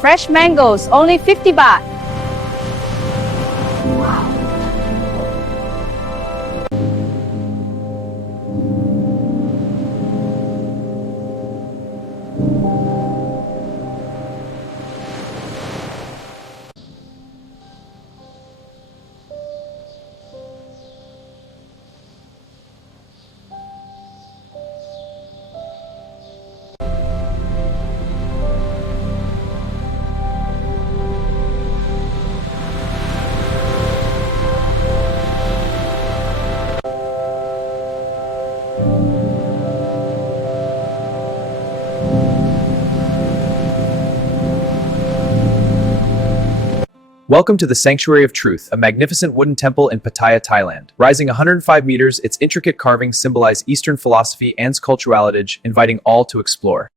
Fresh mangoes, only 50 baht. Welcome to the Sanctuary of Truth, a magnificent wooden temple in Pattaya, Thailand. Rising 105 meters, its intricate carvings symbolize Eastern philosophy and cultural heritage, inviting all to explore.